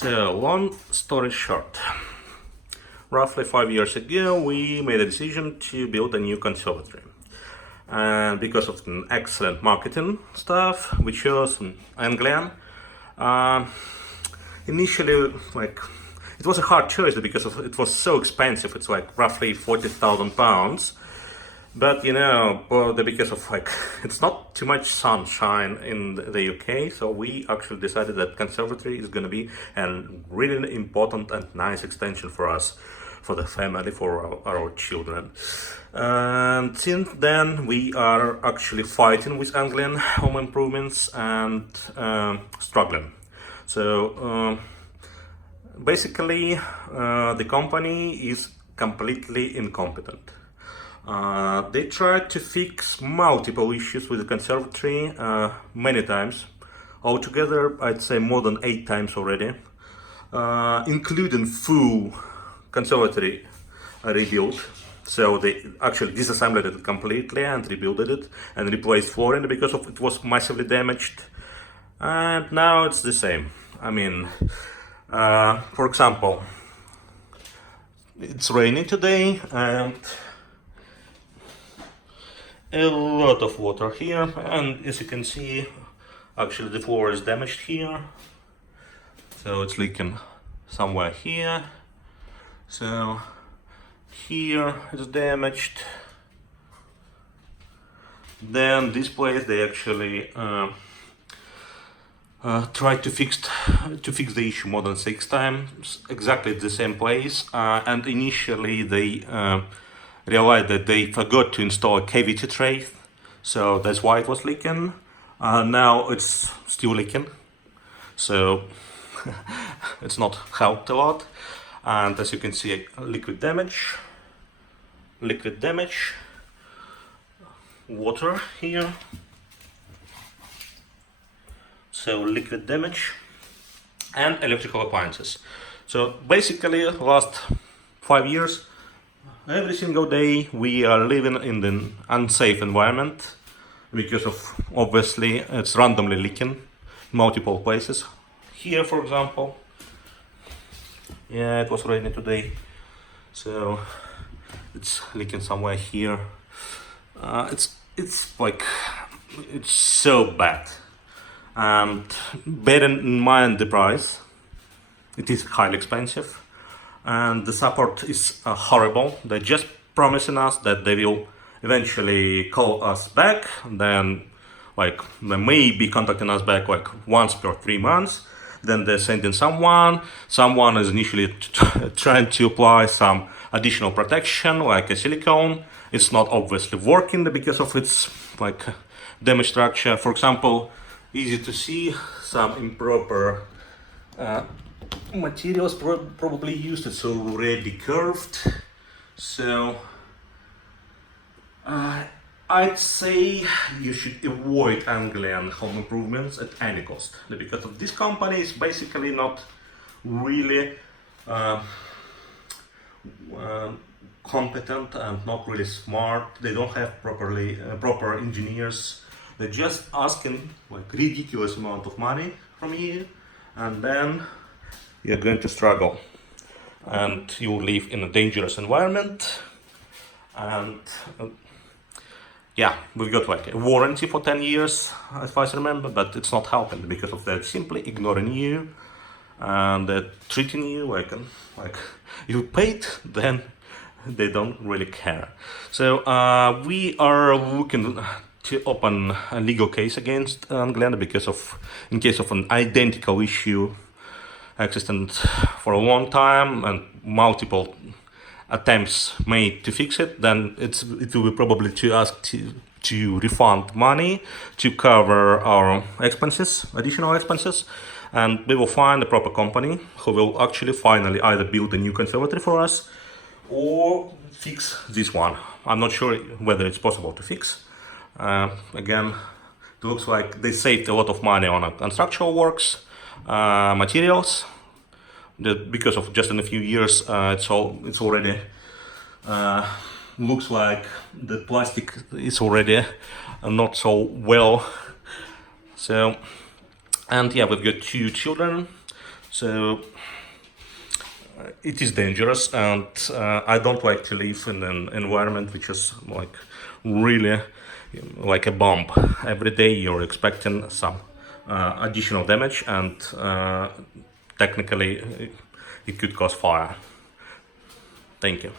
So, long story short, roughly 5 years ago, we made a decision to build a new conservatory. And because of an excellent marketing stuff, we chose Anglian. Uh, Initially, it was a hard choice because it was so expensive. It's like roughly £40,000. But because of it's not too much sunshine in the UK, so we actually decided that conservatory is going to be a really important and nice extension for us, for the family, for our children. And since then, we are actually fighting with Anglian Home Improvements and struggling. So basically, the company is completely incompetent. They tried to fix multiple issues with the conservatory many times. Altogether, I'd say more than 8 times already, including full conservatory rebuild. So they actually disassembled it completely and rebuilt it and replaced flooring because it was massively damaged. And now it's the same. I mean, for example, it's raining today and a lot of water here, and as you can see, actually the floor is damaged here, so it's leaking somewhere here. So here is damaged. Then this place they actually tried to fix the issue more than 6 times, exactly the same place, and initially they realized that they forgot to install a cavity tray, so that's why it was leaking. Now it's still leaking, so it's not helped a lot. And as you can see, liquid damage, water here, so liquid damage, and electrical appliances. So basically, last 5 years, every single day we are living in an unsafe environment because of, obviously, it's randomly leaking multiple places. Here, for example, yeah, it was raining today, so it's leaking somewhere here. It's so bad. And bearing in mind the price, it is highly expensive. And the support is horrible. They're just promising us that they will eventually call us back. Then, they may be contacting us back once per 3 months. Then they're sending someone. Someone is initially trying to apply some additional protection, like a silicone. It's not obviously working because of its damaged structure. For example, easy to see some improper materials probably used. It's already curved, so I'd say you should avoid Anglian Home Improvements at any cost, because of this company is basically not really competent and not really smart. They don't have proper engineers. They're just asking ridiculous amount of money from you, and then you're going to struggle, and you will live in a dangerous environment. And yeah, we've got a warranty for 10 years, as far as I remember, but it's not helping because of they're simply ignoring you, and they're treating you like you paid, then they don't really care. So we are looking to open a legal case against Anglian in case of an identical issue existent for a long time and multiple attempts made to fix it, then it will be probably to ask to refund money to cover our expenses, additional expenses, and we will find a proper company who will actually finally either build a new conservatory for us or fix this one. I'm not sure whether it's possible to fix. Again, it looks like they saved a lot of money on construction works, materials. Because of just in a few years, it's already looks like the plastic is already not so well. So, and yeah, we've got 2 children, So it is dangerous, and I don't like to live in an environment which is like really like a bomb. Every day you're expecting some additional damage, and technically it could cause fire. Thank you.